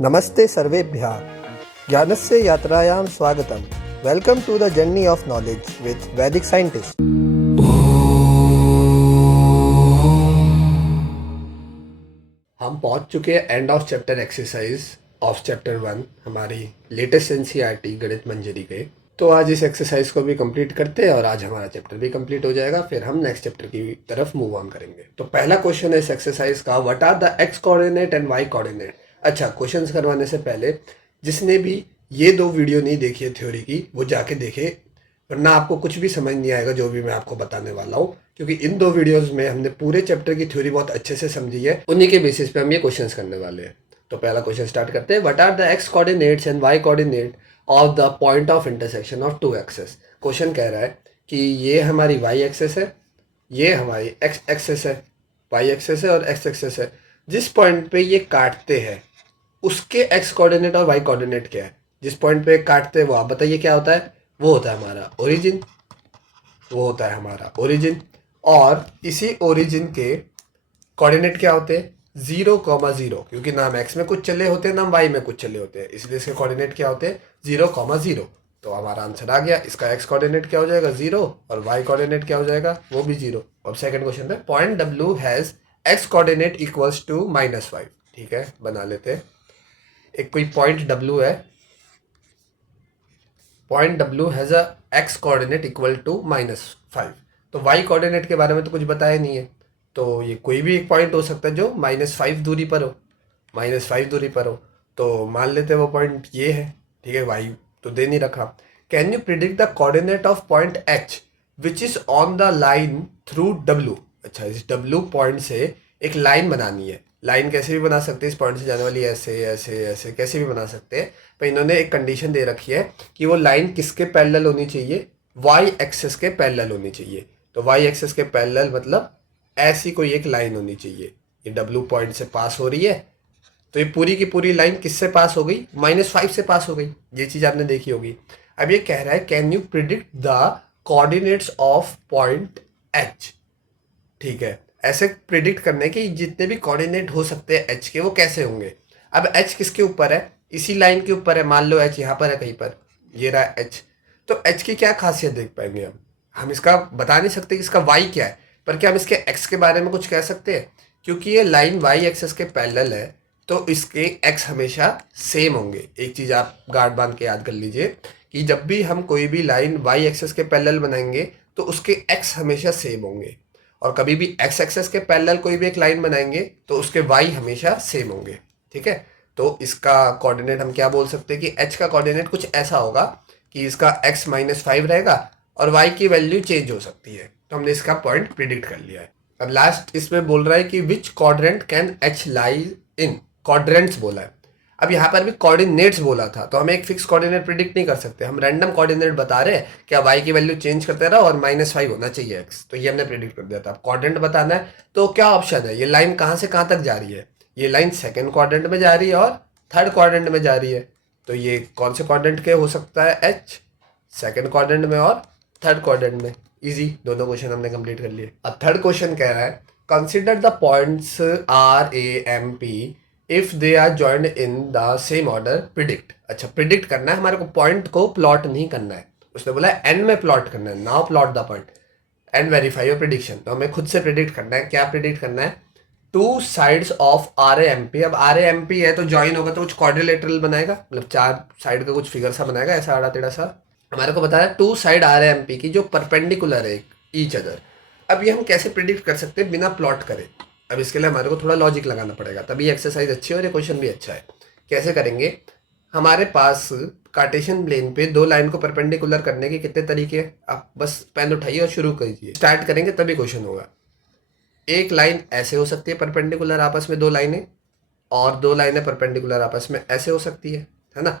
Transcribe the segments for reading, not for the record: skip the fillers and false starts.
नमस्ते सर्वेभ्यः ज्ञानस्य यात्रायां स्वागतम। Welcome to the journey of knowledge with Vedic scientist. हम पहुंच चुके हैं end of chapter exercise of chapter 1 हमारी लेटेस्ट एनसीईआरटी गणित मंजरी के। तो आज इस एक्सरसाइज को भी कंप्लीट करते हैं और आज हमारा चैप्टर भी कंप्लीट हो जाएगा, फिर हम नेक्स्ट चैप्टर की तरफ मूव ऑन करेंगे। तो पहला क्वेश्चन है इस एक्सरसाइज का, what are the X coordinate and Y coordinate. अच्छा, क्वेश्चंस करवाने से पहले जिसने भी ये दो वीडियो नहीं देखी है थ्योरी की वो जाके देखे, वरना आपको कुछ भी समझ नहीं आएगा जो भी मैं आपको बताने वाला हूँ, क्योंकि इन दो वीडियोस में हमने पूरे चैप्टर की थ्योरी बहुत अच्छे से समझी है। उन्हीं के बेसिस पे हम ये क्वेश्चंस करने वाले हैं। तो पहला क्वेश्चन स्टार्ट करते हैं, what are the X coordinates and Y coordinate of the point of intersection of two axes. Question कह रहा है कि ये हमारी वाई एक्सेस है, ये हमारी एक्स एक्सेस है, वाई एक्सेस है और एक्स एक्सेस है। जिस पॉइंट पे ये काटते हैं उसके एक्स कोऑर्डिनेट और वाई कोऑर्डिनेट क्या है। जिस पॉइंट पे काटते हैं वो आप बताइए क्या होता है। वो होता है हमारा ओरिजिन, वो होता है हमारा ओरिजिन। और इसी ओरिजिन के कोऑर्डिनेट क्या होते हैं, 0,0, क्योंकि नाम एक्स में कुछ चले होते हैं नाम वाई में कुछ चले होते हैं, इसलिए इसके कोऑर्डिनेट क्या होते हैं 0,0। तो हमारा आंसर आ गया। इसका एक्स कोऑर्डिनेट क्या हो जाएगा 0 और वाई कोऑर्डिनेट क्या हो जाएगा वो भी 0। अब सेकंड क्वेश्चन है, point W has X coordinate equals to -5। ठीक है, बना लेते हैं। एक कोई पॉइंट W है, point W has a X coordinate equal to -5। तो वाई कोऑर्डिनेट के बारे में तो कुछ बताया नहीं है, तो ये कोई भी एक पॉइंट हो सकता है जो -5 दूरी पर हो, -5 दूरी पर हो। तो मान लेते हैं वो पॉइंट ये है। ठीक है, वाई तो दे नहीं रखा। Can you predict the coordinate of point H which is on the line through W। अच्छा, इस W पॉइंट से एक लाइन बनानी है। लाइन कैसे भी बना सकते हैं, इस पॉइंट से जाने वाली ऐसे ऐसे ऐसे कैसे भी बना सकते हैं, पर इन्होंने एक कंडीशन दे रखी है कि वो लाइन किसके पैरेलल होनी चाहिए, वाई एक्सेस के पैरेलल होनी चाहिए। तो वाई एक्सेस के पैरेलल मतलब ऐसी कोई एक लाइन होनी चाहिए। ये डब्ल्यू पॉइंट से पास हो रही है, तो ये पूरी की पूरी लाइन किससे पास हो गई, -5 से पास हो गई। ये चीज़ आपने देखी होगी। अब ये कह रहा है can you predict the coordinates of point H। ठीक है, ऐसे प्रिडिक्ट करने के जितने भी कोऑर्डिनेट हो सकते हैं H के वो कैसे होंगे। अब H किसके ऊपर है, इसी लाइन के ऊपर है। मान लो H यहाँ पर है कहीं पर, ये रहा H। तो H की क्या खासियत देख पाएंगे हम इसका बता नहीं सकते कि इसका Y क्या है, पर क्या हम इसके X के बारे में कुछ कह सकते हैं। क्योंकि ये लाइन Y एक्सेस के पैरेलल है तो इसके X हमेशा सेम होंगे। एक चीज़ आप गार्ड बांध के याद कर लीजिए कि जब भी हम कोई भी लाइन Y एक्सेस के पैरेलल बनाएंगे तो उसके X हमेशा सेम होंगे, और कभी भी एक्स एक्सेस के पैरेलल कोई भी एक लाइन बनाएंगे तो उसके वाई हमेशा सेम होंगे। ठीक है, तो इसका कोऑर्डिनेट हम क्या बोल सकते हैं कि एच का कोऑर्डिनेट कुछ ऐसा होगा कि इसका एक्स -5 रहेगा और वाई की वैल्यू चेंज हो सकती है। तो हमने इसका पॉइंट प्रिडिक्ट कर लिया है। अब लास्ट इसमें बोल रहा है कि विच quadrant can H lie in. Quadrants बोला है। अब यहाँ पर भी कोऑर्डिनेट्स बोला था, तो हम एक फिक्स कोऑर्डिनेट प्रिडिक्ट नहीं कर सकते, हम रैंडम कोऑर्डिनेट बता रहे हैं क्या वाई की वैल्यू चेंज करते रहो और -5 होना चाहिए एक्स। तो ये हमने प्रिडिक्ट कर दिया था। अब क्वाड्रेंट बताना है तो क्या ऑप्शन है, ये लाइन कहाँ से कहाँ तक जा रही है। ये लाइन सेकेंड क्वाड्रेंट में जा रही है और थर्ड क्वाड्रेंट में जा रही है। तो ये कौन से क्वाड्रेंट के हो सकता है एच, सेकेंड क्वाड्रेंट में और थर्ड क्वाड्रेंट में। इजी, दोनों क्वेश्चन हमने कंप्लीट कर लिए। अब थर्ड क्वेश्चन कह रहा है consider the points R, A, M, P if they are joined in the same order predict. अच्छा, प्रिडिक्ट करना है हमारे को, पॉइंट को प्लॉट नहीं करना है। उसने बोला है एन में प्लॉट करना है, now plot the point and verify your prediction. तो हमें खुद से प्रिडिक्ट करना है। क्या प्रिडिक्ट करना है, टू साइड्स ऑफ RAMP। अब RAMP है तो ज्वाइन होगा तो कुछ क्वाड्रिलेटरल बनाएगा, मतलब चार साइड का कुछ फिगर सा बनाएगा, ऐसा आड़ा टेढ़ा सा। हमारे को बताया टू साइड RAMP की जो परपेंडिकुलर है ईच अदर। अब ये हम कैसे प्रिडिक्ट कर सकते हैं बिना प्लॉट करे। अब इसके लिए हमारे को थोड़ा लॉजिक लगाना पड़ेगा, तभी एक्सरसाइज अच्छी है और ये क्वेश्चन भी अच्छा है। कैसे करेंगे, हमारे पास कार्टेशियन प्लेन पे दो लाइन को परपेंडिकुलर करने के कितने तरीके हैं। आप बस पेन उठाइए और शुरू कीजिए, स्टार्ट करेंगे तभी क्वेश्चन होगा। एक लाइन ऐसे हो सकती है परपेंडिकुलर आपस में दो लाइनें, और दो लाइनें परपेंडिकुलर आपस में ऐसे हो सकती है ना।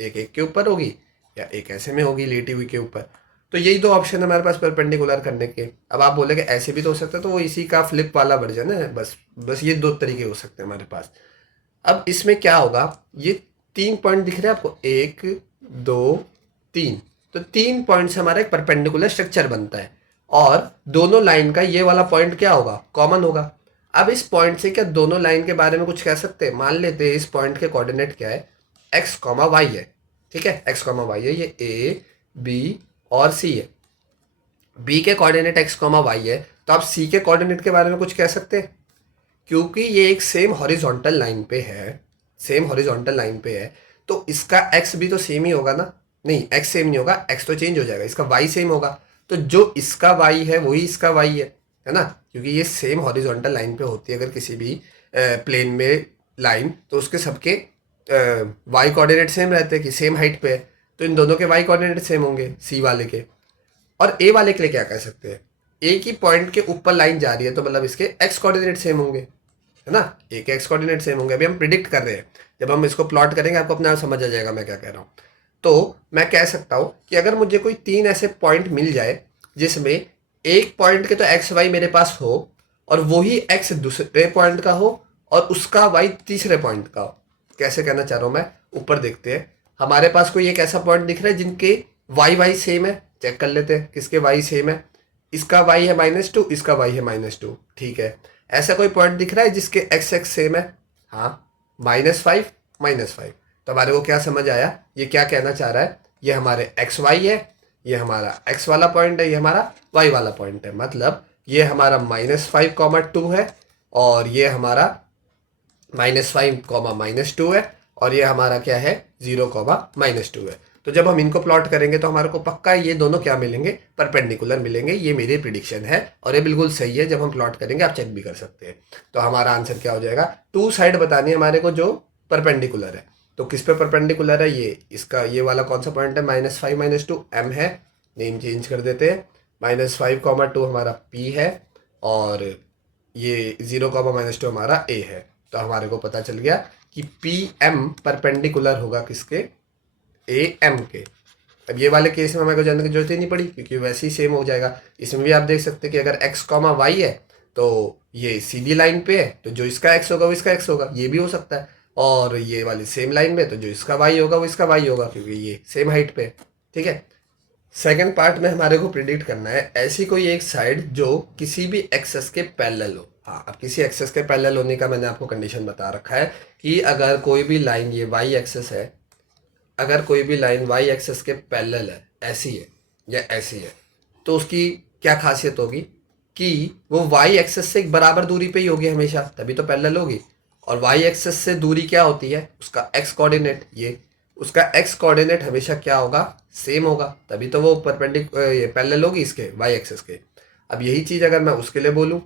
एक एक के ऊपर होगी या एक ऐसे में होगी लेटी हुई के ऊपर। तो यही दो ऑप्शन है हमारे पास परपेंडिकुलर करने के। अब आप बोलेंगे ऐसे भी तो हो सकता है, तो वो इसी का फ्लिप वाला वर्जन है। बस ये दो तरीके हो सकते हैं हमारे पास। अब इसमें क्या होगा, ये 3 पॉइंट दिख रहे हैं आपको, 1 2 3। तो 3 पॉइंट से हमारा एक परपेंडिकुलर स्ट्रक्चर बनता है और दोनों लाइन का ये वाला पॉइंट क्या होगा, कॉमन होगा। अब इस पॉइंट से क्या दोनों लाइन के बारे में कुछ कह सकते हैं? मान लेते हैं इस पॉइंट के कोऑर्डिनेट क्या है, एक्स कॉमा वाई है, ठीक है, एक्स कॉमा वाई है, ये ए बी और सी है। बी के कोऑर्डिनेट एक्स कॉमा वाई है, तो आप सी के कोऑर्डिनेट के बारे में कुछ कह सकते हैं? क्योंकि ये एक सेम हॉरिजॉन्टल लाइन पे है, सेम हॉरिजॉन्टल लाइन पे है, तो इसका एक्स भी तो सेम ही होगा ना। नहीं, एक्स सेम नहीं होगा, एक्स तो चेंज हो जाएगा, इसका वाई सेम होगा। तो जो इसका वाई है वही इसका वाई है ना, क्योंकि ये सेम हॉरिजॉन्टल लाइन पे होती है अगर किसी भी प्लेन में लाइन, तो उसके सबके वाई कोऑर्डिनेट सेम रहते हैं कि सेम हाइट पे है, तो इन दोनों के वाई कोऑर्डिनेट सेम होंगे सी वाले के। और ए वाले के लिए क्या कह सकते हैं? एक ही पॉइंट के ऊपर लाइन जा रही है तो मतलब इसके एक्स कोऑर्डिनेट सेम होंगे, है ना, ए के एक्स कोऑर्डिनेट सेम होंगे। अभी हम प्रिडिक्ट कर रहे हैं, जब हम इसको प्लॉट करेंगे आपको अपने आप समझ आ जाएगा मैं क्या कह रहा हूँ। तो मैं कह सकता हूँ कि अगर मुझे कोई 3 ऐसे पॉइंट मिल जाए जिसमें एक पॉइंट के तो एक्स वाई मेरे पास हो और वही एक्स दूसरे पॉइंट का हो और उसका वाई तीसरे पॉइंट का हो। कैसे कहना चाह रहा हूँ मैं, ऊपर देखते हैं। हमारे पास कोई एक ऐसा पॉइंट दिख रहा है जिनके वाई वाई सेम है, चेक कर लेते हैं किसके वाई सेम है। इसका वाई है -2, इसका वाई है -2, ठीक है। ऐसा कोई पॉइंट दिख रहा है जिसके एक्स एक्स सेम है, हाँ, -5 -5। तो हमारे को क्या समझ आया, ये क्या कहना चाह रहा है, ये हमारे एक्स वाई है, ये हमारा एक्स वाला पॉइंट है, ये हमारा वाई वाला पॉइंट है। मतलब ये हमारा -5, 2 है और ये हमारा -5, -2 है और ये हमारा क्या है 0, -2 है। तो जब हम इनको प्लॉट करेंगे तो हमारे को पक्का ये दोनों क्या मिलेंगे, परपेंडिकुलर मिलेंगे। ये मेरी प्रिडिक्शन है और ये बिल्कुल सही है। जब हम प्लॉट करेंगे आप चेक भी कर सकते हैं। तो हमारा आंसर क्या हो जाएगा, 2 साइड बतानी है हमारे को जो परपेंडिकुलर है। तो किस पे परपेंडिकुलर है, ये इसका ये वाला कौन सा पॉइंट है, -5 -2 एम है, नेम चेंज कर देते हैं। -5, 2 हमारा पी है और ये 0, -2 हमारा ए है। तो हमारे को पता चल गया कि पी एम परपेंडिकुलर होगा किसके, ए एम के। अब ये वाले केस में हमें को जानने की जरूरत ही नहीं पड़ी क्योंकि वैसे ही सेम हो जाएगा। इसमें भी आप देख सकते हैं कि अगर एक्स कॉमा वाई है तो ये सीधी लाइन पे है, तो जो इसका एक्स होगा वो इसका एक्स होगा, ये भी हो सकता है। और ये वाली सेम लाइन में, तो जो इसका वाई होगा वो इसका वाई होगा क्योंकि ये सेम हाइट पे है, ठीक है। सेकंड पार्ट में हमारे को प्रिडिक्ट करना है ऐसी कोई एक साइड जो किसी भी एक्सेस के पैरेलल हो। हाँ, अब किसी एक्सेस के पैरेलल होने का मैंने आपको कंडीशन बता रखा है कि अगर कोई भी लाइन, ये वाई एक्सेस है, अगर कोई भी लाइन वाई एक्सेस के पैरेलल है, ऐसी है या ऐसी है, तो उसकी क्या खासियत होगी कि वो वाई एक्सेस से एक बराबर दूरी पे ही होगी हमेशा, तभी तो पैरेलल होगी। और वाई एक्सेस से दूरी क्या होती है, उसका एक्स कोऑर्डिनेट, ये उसका एक्स कोऑर्डिनेट हमेशा क्या होगा, सेम होगा, तभी तो वो ये पैरेलल होगी इसके वाई एक्सेस के। अब यही चीज़ अगर मैं उसके लिए बोलूँ,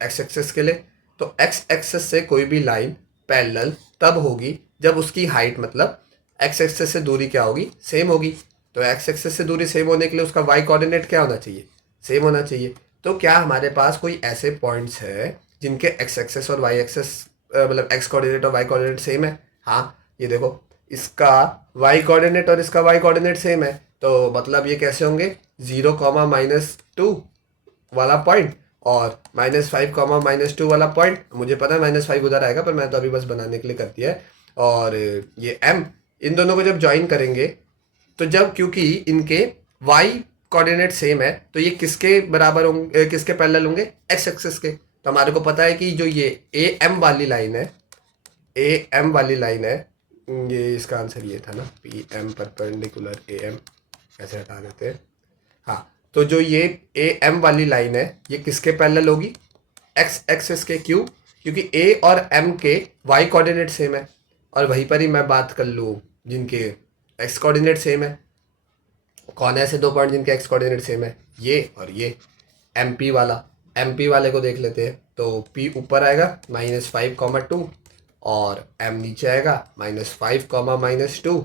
एक्स एक्सेस के लिए, तो एक्स एक्सेस से कोई भी लाइन पैरेलल तब होगी जब उसकी हाइट, मतलब एक्स एक्सेस से दूरी क्या होगी, सेम होगी। तो एक्स एक्सेस से दूरी सेम होने के लिए उसका वाई कोऑर्डिनेट क्या होना चाहिए, सेम होना चाहिए। तो क्या हमारे पास कोई ऐसे पॉइंट्स है जिनके एक्स एक्सेस और वाई एक्सेस, मतलब एक्स कोऑर्डिनेट और वाई कोऑर्डिनेट सेम है? हाँ, ये देखो, इसका वाई कोऑर्डिनेट और इसका वाई कोऑर्डिनेट सेम है, तो मतलब ये कैसे होंगे, 0, -2 वाला पॉइंट और -5, -2 वाला पॉइंट। मुझे पता है -5 उधर आएगा पर मैं तो अभी बस बनाने के लिए कर दिया है। और ये m, इन दोनों को जब ज्वाइन करेंगे तो जब, क्योंकि इनके y कोऑर्डिनेट सेम है, तो ये किसके बराबर होंगे, किसके पैरेलल होंगे, x एक्सिस के। तो हमारे को पता है कि जो ये ए एम वाली लाइन है, ए एम वाली लाइन है, ये इसका आंसर ये था ना, P M perpendicular A M, ऐसे हटा देते हैं। हाँ, तो जो ये ए एम वाली लाइन है ये किसके पैरेलल होगी, एक्स एक्सिस के। क्यों, क्योंकि ए और एम के वाई कोऑर्डिनेट सेम है। और वहीं पर ही मैं बात कर लूँ जिनके एक्स कोऑर्डिनेट सेम है, कौन है ऐसे 2 पॉइंट जिनके एक्स कोऑर्डिनेट सेम है, ये और ये। एम पी वाला, एम पी वाले को देख लेते हैं। तो पी ऊपर आएगा -5, 2 और एम नीचे आएगा -5, -2।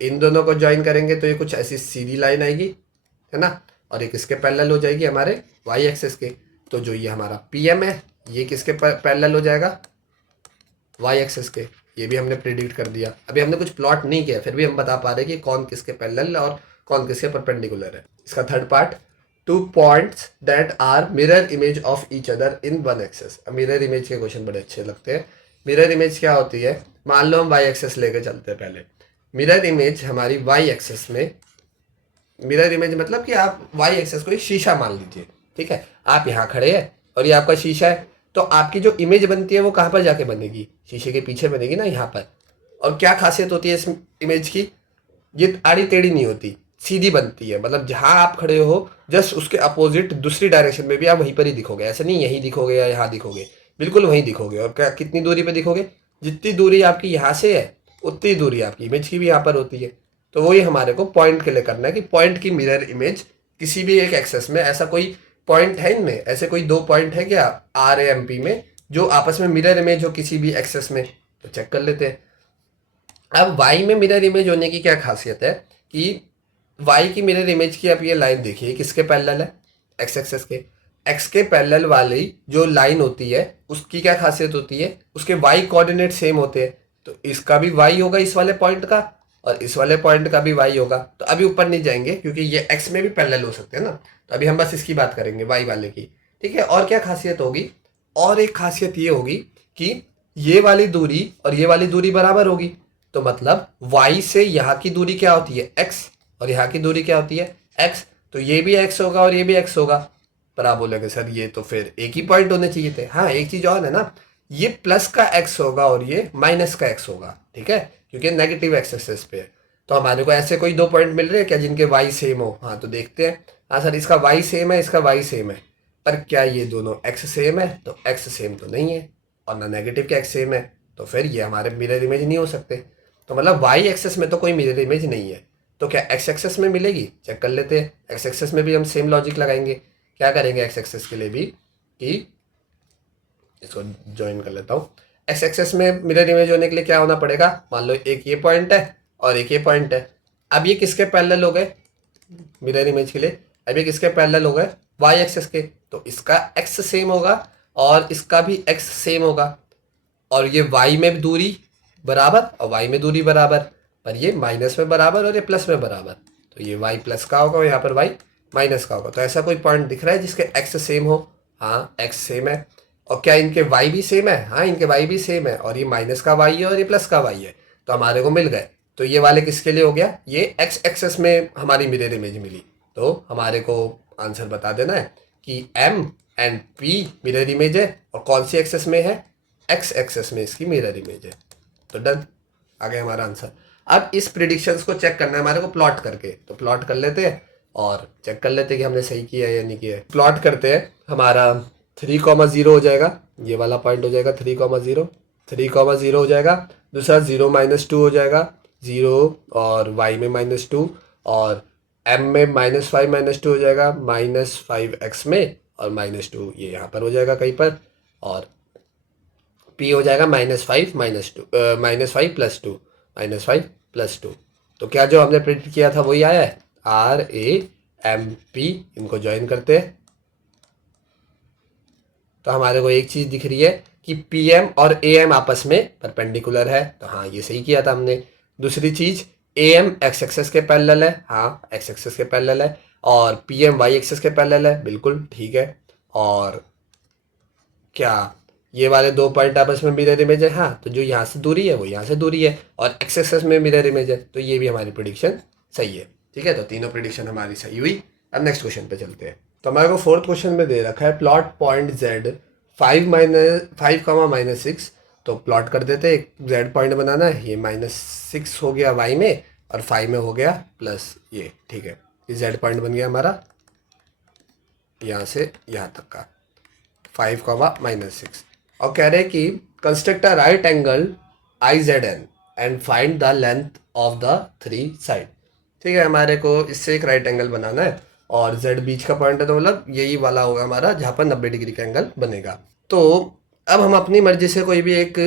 इन दोनों को ज्वाइन करेंगे तो ये कुछ ऐसी सीधी लाइन आएगी, है ना, और ये किसके पैरेलल हो जाएगी, हमारे वाई एक्सिस के। तो जो ये हमारा पी एम है ये किसके पैरेलल हो जाएगा, वाई एक्सिस के। ये भी हमने प्रिडिक्ट कर दिया। अभी हमने कुछ प्लॉट नहीं किया, फिर भी हम बता पा रहे कि कौन किसके पैरेलल और कौन किसके परपेंडिकुलर है। इसका third part, 2 points that are mirror image of each other in one axes. अब मिरर इमेज के क्वेश्चन बड़े अच्छे लगते हैं। मिरर इमेज क्या होती है, मान लो हम वाई एक्सेस लेके चलते हैं पहले। मिरर इमेज हमारी वाई एक्सेस में, मिरर इमेज मतलब कि आप वाई एक्सेस को एक शीशा मान लीजिए, ठीक है। आप यहाँ खड़े हैं और ये आपका शीशा है। तो आपकी जो इमेज बनती है वो कहाँ पर जाके बनेगी, शीशे के पीछे बनेगी ना, यहाँ पर। और क्या खासियत होती है इस इमेज की, ये आड़ी टेढ़ी नहीं होती, सीधी बनती है। मतलब जहाँ आप खड़े हो जस्ट उसके अपोजिट दूसरी डायरेक्शन में भी आप वहीं पर ही दिखोगे, ऐसे नहीं यहीं दिखोगे या यहाँ दिखोगे, बिल्कुल वहीं दिखोगे। और क्या कितनी दूरी पे दिखोगे, जितनी दूरी आपकी यहाँ से है उतनी दूरी आपकी इमेज की भी यहाँ पर होती है। तो वही हमारे को पॉइंट के लिए करना है कि पॉइंट की मिरर इमेज किसी भी एक एक्सेस में, ऐसा कोई पॉइंट है इनमें, ऐसे कोई दो पॉइंट है क्या आर ए एम पी में जो आपस में मिरर इमेज हो किसी भी एक्सेस में, तो चेक कर लेते हैं। अब y में मिरर इमेज होने की क्या खासियत है कि y की मिरर इमेज की आप ये लाइन देखिए किसके पैरेलल है, x एक्सेस के। x के पैरेलल वाली जो लाइन होती है उसकी क्या खासियत होती है, उसके y कोऑर्डिनेट सेम होते हैं। तो इसका भी y होगा इस वाले पॉइंट का, और इस वाले पॉइंट का भी y होगा। तो अभी ऊपर नहीं जाएंगे क्योंकि ये x में भी पैरेलल हो सकते हैं ना, तो अभी हम बस इसकी बात करेंगे y वाले की, ठीक है। और क्या खासियत होगी, और एक खासियत ये होगी कि ये वाली दूरी और ये वाली दूरी बराबर होगी। तो मतलब y से यहाँ की दूरी क्या होती है x, और यहाँ की दूरी क्या होती है x। तो ये भी x होगा और ये भी x होगा। पर आप बोलेंगे सर ये तो फिर एक ही पॉइंट होने चाहिए थे। हाँ, एक चीज और है ना, ये प्लस का x होगा और ये माइनस का x होगा, ठीक है, क्योंकि नेगेटिव एक्स एक्सिस पे है। तो हमारे को ऐसे कोई दो पॉइंट मिल रहे हैं क्या जिनके y सेम हो। हाँ, तो देखते हैं। हाँ सर, इसका y सेम है, इसका y सेम है, पर क्या ये दोनों x सेम है, तो x सेम तो नहीं है, और ना नेगेटिव के x सेम है, तो फिर ये हमारे मिरर इमेज नहीं हो सकते। तो मतलब y एक्सेस में तो कोई मिरर इमेज नहीं है, तो क्या x एक्सेस में मिलेगी, चेक कर लेते हैं। x एक्सेस में भी हम सेम लॉजिक लगाएंगे। क्या करेंगे x एक्सेस के लिए भी कि इसको ज्वाइन कर लेता हूँ। x एक्सेस में मिरर इमेज होने के लिए क्या होना पड़ेगा, मान लो एक ये पॉइंट है और एक ये पॉइंट है। अब ये किसके पैरेलल हो गए मिरर इमेज के लिए, अब ये किसके पैरेलल हो गए y एक्सेस के। तो इसका x सेम होगा और इसका भी x सेम होगा, और ये y में दूरी बराबर और y में दूरी बराबर, पर ये माइनस में बराबर और ये प्लस में बराबर। तो ये y प्लस का होगा और यहाँ पर y माइनस का होगा। तो ऐसा कोई पॉइंट दिख रहा है जिसके x सेम हो, हाँ x सेम है। और क्या इनके y भी सेम है, हाँ इनके y भी सेम है, और ये माइनस का y है और ये प्लस का y है, तो हमारे को मिल गए। तो ये वाले किसके लिए हो गया, ये x एक्सेस में हमारी मिरर इमेज मिली। तो हमारे को आंसर बता देना है कि m and p mirror image है, और कौन सी एक्सेस में है, x एक्सेस में इसकी मिरर इमेज है। तो डन, आ गया हमारा आंसर। अब इस प्रिडिक्शंस को चेक करना है हमारे को प्लॉट करके, तो प्लॉट कर लेते हैं और चेक कर लेते हैं कि हमने सही किया है या नहीं किया है। प्लॉट करते हैं, हमारा 3,0 हो जाएगा, ये वाला पॉइंट हो जाएगा 3,0, 3,0 हो जाएगा। दूसरा 0 - 2 हो जाएगा, 0 और y में -2, और m में -5 - 2 हो जाएगा, -5x में, और -2 ये यहाँ पर हो जाएगा कहीं पर, और p हो जाएगा -5 - 2 -5 + 2 -5 + 2। तो क्या जो हमने प्रिंट किया था वही आया है, RAMP। इनको ज्वाइन करते हैं तो हमारे को एक चीज़ दिख रही है कि PM और AM आपस में परपेंडिकुलर है, तो हाँ ये सही किया था हमने। दूसरी चीज़ AM x एक्सेस के पैरेलल है, हाँ x एक्सेस के पैरेलल है, और PM y एक्सेस के पैरेलल है, बिल्कुल ठीक है। और क्या ये वाले दो पॉइंट आपस में मिरर इमेज है, हाँ तो जो यहाँ से दूरी है वो यहाँ से दूरी है, और x एक्सेस में मिरर इमेज है, तो ये भी हमारी प्रिडिक्शन सही है, ठीक है। तो तीनों प्रिडिक्शन हमारी सही हुई। अब नेक्स्ट क्वेश्चन पे चलते हैं। तो हमारे को फोर्थ क्वेश्चन में दे रखा है प्लॉट पॉइंट z 5, तो प्लॉट कर देते हैं। एक z पॉइंट बनाना है, ये -6 हो गया y में, और 5 में हो गया प्लस ये, ठीक है। ये z पॉइंट बन गया हमारा यहाँ से यहाँ तक का 5, -6। और कह रहे हैं कि construct a right angle IZN and find the length of the 3 side. ठीक है, हमारे को इससे एक राइट एंगल बनाना है, और z बीच का पॉइंट है, तो मतलब यही वाला होगा हमारा जहाँ पर 90 डिग्री का एंगल बनेगा। तो अब हम अपनी मर्जी से कोई भी एक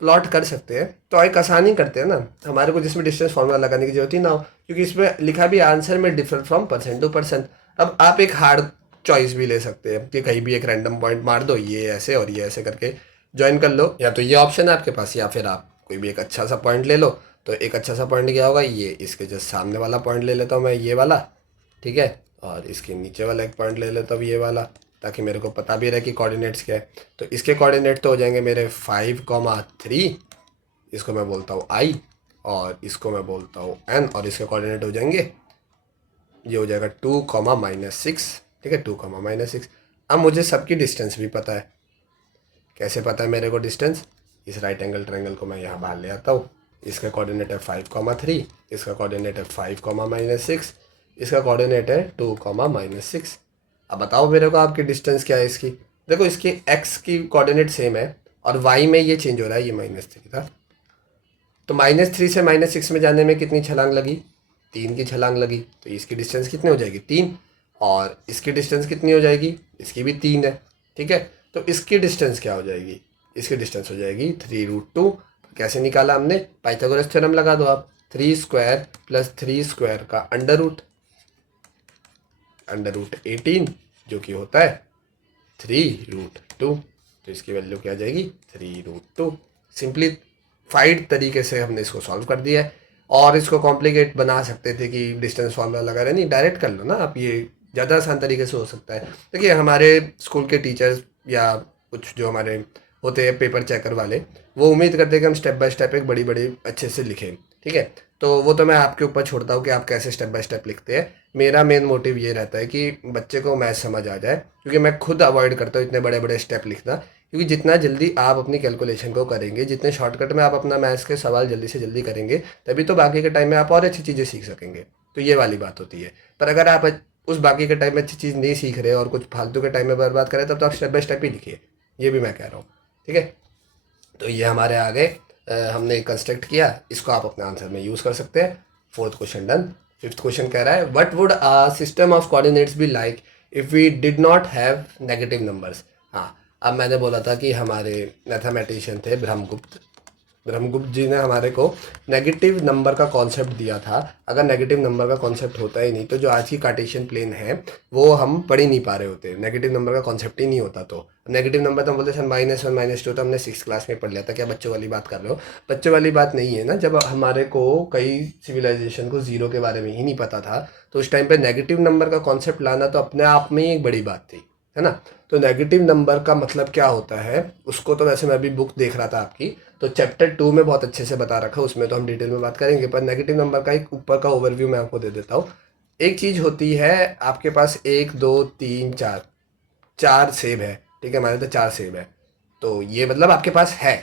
प्लॉट कर सकते हैं। तो एक आसानी करते हैं ना, हमारे को जिसमें डिस्टेंस फॉर्मूला लगाने की जरूरत ही ना हो, क्योंकि इसमें लिखा भी आंसर में डिफर फ्रॉम % टू %। अब आप एक हार्ड चॉइस भी ले सकते हैं कि कहीं भी एक रैंडम पॉइंट मार दो, ये ऐसे और ये ऐसे करके ज्वाइन कर लो, या तो ये ऑप्शन है आपके पास, या फिर आप कोई भी एक अच्छा सा पॉइंट ले लो। तो एक अच्छा सा पॉइंट क्या होगा, ये इसके जस्ट सामने वाला पॉइंट ले लेता हूँ मैं, ये वाला, ठीक है, और इसके नीचे वाला एक पॉइंट ले लेता हूँ, ये वाला, ताकि मेरे को पता भी रहे कि कोऑर्डिनेट्स क्या है। तो इसके कोऑर्डिनेट तो हो जाएंगे मेरे 5, 3, इसको मैं बोलता हूँ I, और इसको मैं बोलता हूँ N, और इसके कोऑर्डिनेट हो जाएंगे, ये हो जाएगा 2, -6, ठीक है, 2, -6। अब मुझे सबकी डिस्टेंस भी पता है, कैसे पता है मेरे को डिस्टेंस? इस राइट एंगल ट्रायंगल को मैं यहाँ बाहर ले आता हूँ। इसका कोऑर्डिनेट है 5,3, इसका कोऑर्डिनेट है 5,-6, इसका कोऑर्डिनेट है 2,-6। अब बताओ मेरे को आपकी डिस्टेंस क्या है इसकी? देखो इसकी x की कोऑर्डिनेट सेम है और y में ये चेंज हो रहा है, ये -3 था। तो -3 से -6 में जाने में कितनी छलांग लगी? 3 की छलांग लगी। तो इसकी डिस्टेंस कितनी हो जाएगी? 3। और इसकी डिस्टेंस कितनी हो जाएगी? इसकी भी 3 है। ठीक है, तो इसकी डिस्टेंस क्या हो जाएगी? इसकी डिस्टेंस हो जाएगी 3√2। कैसे निकाला हमने? पाइथागोरस थ्योरम लगा दो आप। 3² + 3² का √18 जो कि होता है 3√2। तो इसकी वैल्यू क्या आ जाएगी? 3√2। सिंपलीफाइड तरीके से हमने इसको सॉल्व कर दिया है। और इसको कॉम्प्लिकेट बना सकते थे कि डिस्टेंस फॉर्मूला लगा रहे, नहीं डायरेक्ट कर लो ना आप, ये ज़्यादा आसान तरीके से हो सकता है। देखिए हमारे स्कूल के टीचर्स या कुछ जो हमारे होते हैं पेपर चेकर वाले, वो उम्मीद करते हैं कि हम स्टेप बाय स्टेप एक बड़ी बड़ी अच्छे से लिखें। ठीक है, तो वो तो मैं आपके ऊपर छोड़ता हूँ कि आप कैसे स्टेप बाय स्टेप लिखते हैं। मेरा मेन मोटिव ये रहता है कि बच्चे को मैथ समझ आ जाए, क्योंकि मैं खुद अवॉइड करता हूँ इतने बड़े बड़े स्टेप लिखना। क्योंकि जितना जल्दी आप अपनी कैलकुलेशन को करेंगे, जितने शॉर्टकट में आप अपना मैथ्स के सवाल जल्दी से जल्दी करेंगे, तभी तो बाकी के टाइम में आप और अच्छी चीज़ें सीख सकेंगे। तो ये वाली बात होती है। पर अगर आप उस बाकी के टाइम में अच्छी चीज़ नहीं सीख रहे और कुछ फालतू के टाइम में बर्बाद करें, तब तो आप स्टेप बाय स्टेप ही लिखिए। ये भी मैं कह रहा हूँ। ठीक है, तो ये हमारे आगे हमने कंस्ट्रक्ट किया, इसको आप अपने आंसर में यूज़ कर सकते हैं। 4th question done. 5th question कह रहा है what would a system of coordinates be like if we did not have negative numbers. हाँ, अब मैंने बोला था कि हमारे मैथमेटिशियन थे ब्रह्मगुप्त जी ने हमारे को नेगेटिव नंबर का कॉन्सेप्ट दिया था। अगर नेगेटिव नंबर का कॉन्सेप्ट होता ही नहीं तो जो आज की कार्टेशियन प्लेन है वो हम पढ़ ही नहीं पा रहे होते। नेगेटिव नंबर का कॉन्सेप्ट ही नहीं होता। तो नेगेटिव नंबर तो हम बोलते सर -1 -2 तो हमने 6th क्लास में पढ़ लिया था। क्या बच्चों वाली बात कर रहे हो? बच्चों वाली बात नहीं है ना। जब हमारे को कई सिविलाइजेशन को ज़ीरो के बारे में ही नहीं पता था, तो उस टाइम पे नेगेटिव नंबर का कॉन्सेप्ट लाना तो अपने आप में ही एक बड़ी बात थी, है ना। तो नेगेटिव नंबर का मतलब क्या होता है उसको तो वैसे मैं अभी बुक देख रहा था आपकी, तो चैप्टर 2 में बहुत अच्छे से बता रखा है, उसमें तो हम डिटेल में बात करेंगे। पर नेगेटिव नंबर का एक ऊपर का ओवरव्यू मैं आपको दे देता हूँ। एक चीज़ होती है, आपके पास 1 2 3 4 4 सेब है। ठीक है, हमारे तो 4 सेब है, तो ये मतलब आपके पास है।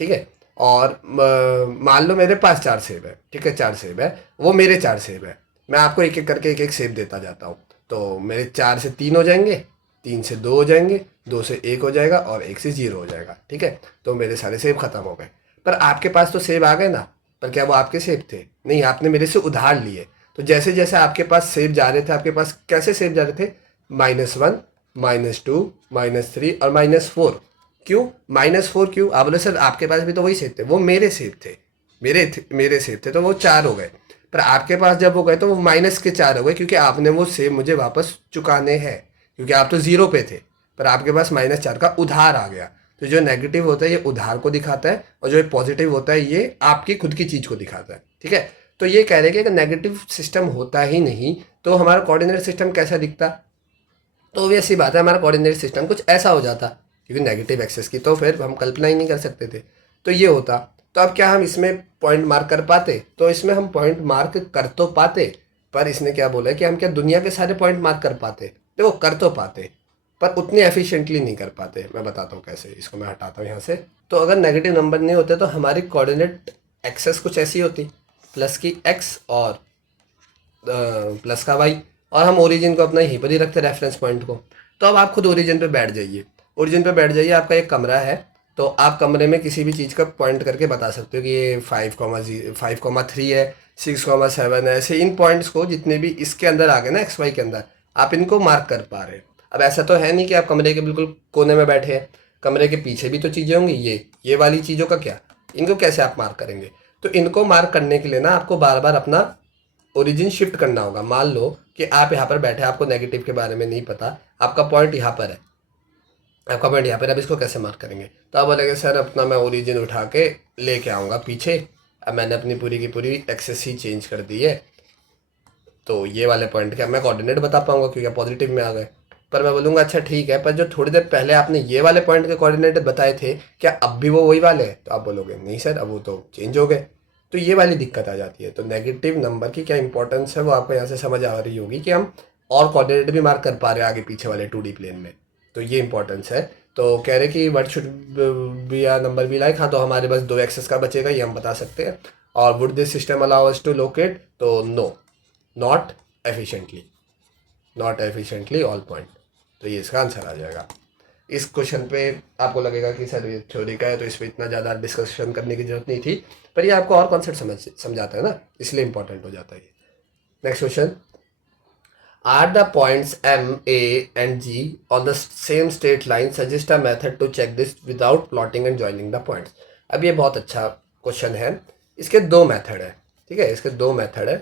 ठीक है, और मान लो मेरे पास 4 सेब है। ठीक है, 4 सेब है, वो मेरे 4 सेब है। मैं आपको एक एक करके एक एक सेब देता जाता हूँ। तो मेरे 4 से 3 हो जाएंगे, 3 से 2 हो जाएंगे, 2 से 1 हो जाएगा और 1 से 0 हो जाएगा। ठीक है, तो मेरे सारे सेब खत्म हो गए। पर आपके पास तो सेब आ गए ना, पर क्या वो आपके सेब थे? नहीं, आपने मेरे से उधार लिए। तो जैसे जैसे आपके पास सेब जा रहे थे, आपके पास कैसे सेब जा रहे थे? -1 -2 -3 और -4। क्यों -4? क्यों? आप बोले सर आपके पास भी तो वही सेब थे। वो मेरे सेब थे, मेरे सेब थे, तो वो 4 हो गए। पर आपके पास जब हो गए तो वो -4 हो गए, क्योंकि आपने वो सेब मुझे वापस चुकाने हैं, क्योंकि आप तो 0 पे थे। पर आपके पास -4 का उधार आ गया। तो जो नेगेटिव होता है ये उधार को दिखाता है, और जो पॉजिटिव होता है ये आपकी खुद की चीज़ को दिखाता है। ठीक है, तो ये कह रहे हैं कि अगर नेगेटिव सिस्टम होता ही नहीं तो हमारा कोऑर्डिनेट सिस्टम कैसा दिखता? तो ऑब्वियस सी बात है, हमारा कोऑर्डिनेट सिस्टम कुछ ऐसा हो जाता, क्योंकि नेगेटिव एक्सेस की तो फिर हम कल्पना ही नहीं कर सकते थे। तो ये होता। तो अब क्या हम इसमें पॉइंट मार्क कर पाते? तो इसमें हम पॉइंट मार्क कर तो पाते, पर इसने क्या बोला है कि हम क्या दुनिया के सारे पॉइंट मार्क कर पाते? देखो कर तो पाते, पर उतनी एफिशिएंटली नहीं कर पाते। मैं बताता हूँ कैसे। इसको मैं हटाता हूँ यहाँ से। तो अगर नेगेटिव नंबर नहीं होते तो हमारी कोऑर्डिनेट एक्सेस कुछ ऐसी होती, प्लस की एक्स और प्लस का वाई, और हम ओरिजिन को अपना यहीं पर ही रखते, रेफरेंस पॉइंट को। तो अब आप खुद ओरिजिन पे बैठ जाइए। ओरिजिन पे बैठ जाइए, आपका एक कमरा है, तो आप कमरे में किसी भी चीज़ का पॉइंट करके बता सकते हो कि ये 5,3 है, 6,7 है। ऐसे इन पॉइंट्स को जितने भी इसके अंदर आ गए ना, XY के अंदर, आप इनको मार्क कर पा रहे हैं। अब ऐसा तो है नहीं कि आप कमरे के बिल्कुल कोने में बैठे हैं, कमरे के पीछे भी तो चीज़ें होंगी। ये वाली चीज़ों का क्या, इनको कैसे आप मार्क करेंगे? तो इनको मार्क करने के लिए ना आपको बार बार अपना ओरिजिन शिफ्ट करना होगा। मान लो कि आप यहाँ पर बैठे, आपको नेगेटिव के बारे में नहीं पता, आपका पॉइंट यहाँ पर है, आपका पॉइंट यहाँ पर, अब इसको कैसे मार्क करेंगे? तो आप बोलेंगे सर अपना मैं ओरिजिन उठा के लेके आऊँगा पीछे। अब मैंने अपनी पूरी की पूरी एक्सेस ही चेंज कर दी है, तो ये वाले पॉइंट के अब मैं कोऑर्डिनेट बता पाऊंगा, क्योंकि पॉजिटिव में आ गए। पर मैं बोलूँगा अच्छा ठीक है, पर जो थोड़ी देर पहले आपने ये वाले पॉइंट के कोऑर्डिनेट बताए थे, क्या अब भी वो वही वाले हैं? तो आप बोलोगे नहीं सर, अब वो तो चेंज हो गए। तो ये वाली दिक्कत आ जाती है। तो नेगेटिव नंबर की क्या इंपॉर्टेंस है वो आपको यहाँ से समझ आ रही होगी कि हम और कोऑर्डिनेट भी मार्क कर पा रहे हैं आगे पीछे वाले 2D प्लेन में। तो ये इंपॉर्टेंस है। तो कह रहे कि what should be a number be like, हाँ तो हमारे पास 2 एक्सेस का बचेगा, ये हम बता सकते हैं। और would this system allow us to locate, तो no, not efficiently, not efficiently all point, तो ये इसका आंसर आ जाएगा। इस क्वेश्चन पे आपको लगेगा कि सर ये थ्योरी का है तो इस पर इतना ज़्यादा डिस्कशन करने की जरूरत नहीं थी, पर ये आपको और कॉन्सेप्ट समझाता है ना, इसलिए इंपॉर्टेंट हो जाता है ये। Next question, are the points M A and G on the same straight line, suggest a method to check this without plotting and joining the points. अब ये बहुत अच्छा क्वेश्चन है, इसके 2 मेथड है, ठीक है, इसके 2 मेथड है,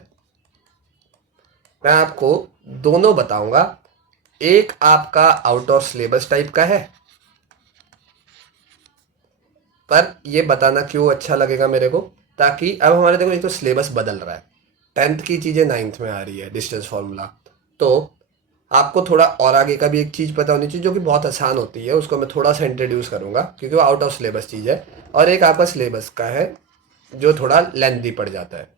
मैं आपको दोनों बताऊंगा। एक आपका आउट ऑफ सिलेबस टाइप का है, पर ये बताना क्यों अच्छा लगेगा मेरे को, ताकि अब हमारे देखो एक तो सिलेबस बदल रहा है, 10th की चीज़ें 9th में आ रही है, डिस्टेंस फार्मूला, तो आपको थोड़ा और आगे का भी एक चीज़ पता होनी चाहिए जो कि बहुत आसान होती है, उसको मैं थोड़ा सा इंट्रोड्यूस करूँगा क्योंकि वो आउट ऑफ सिलेबस चीज़ है। और एक आपका सिलेबस का है जो थोड़ा लेंथी पड़ जाता है।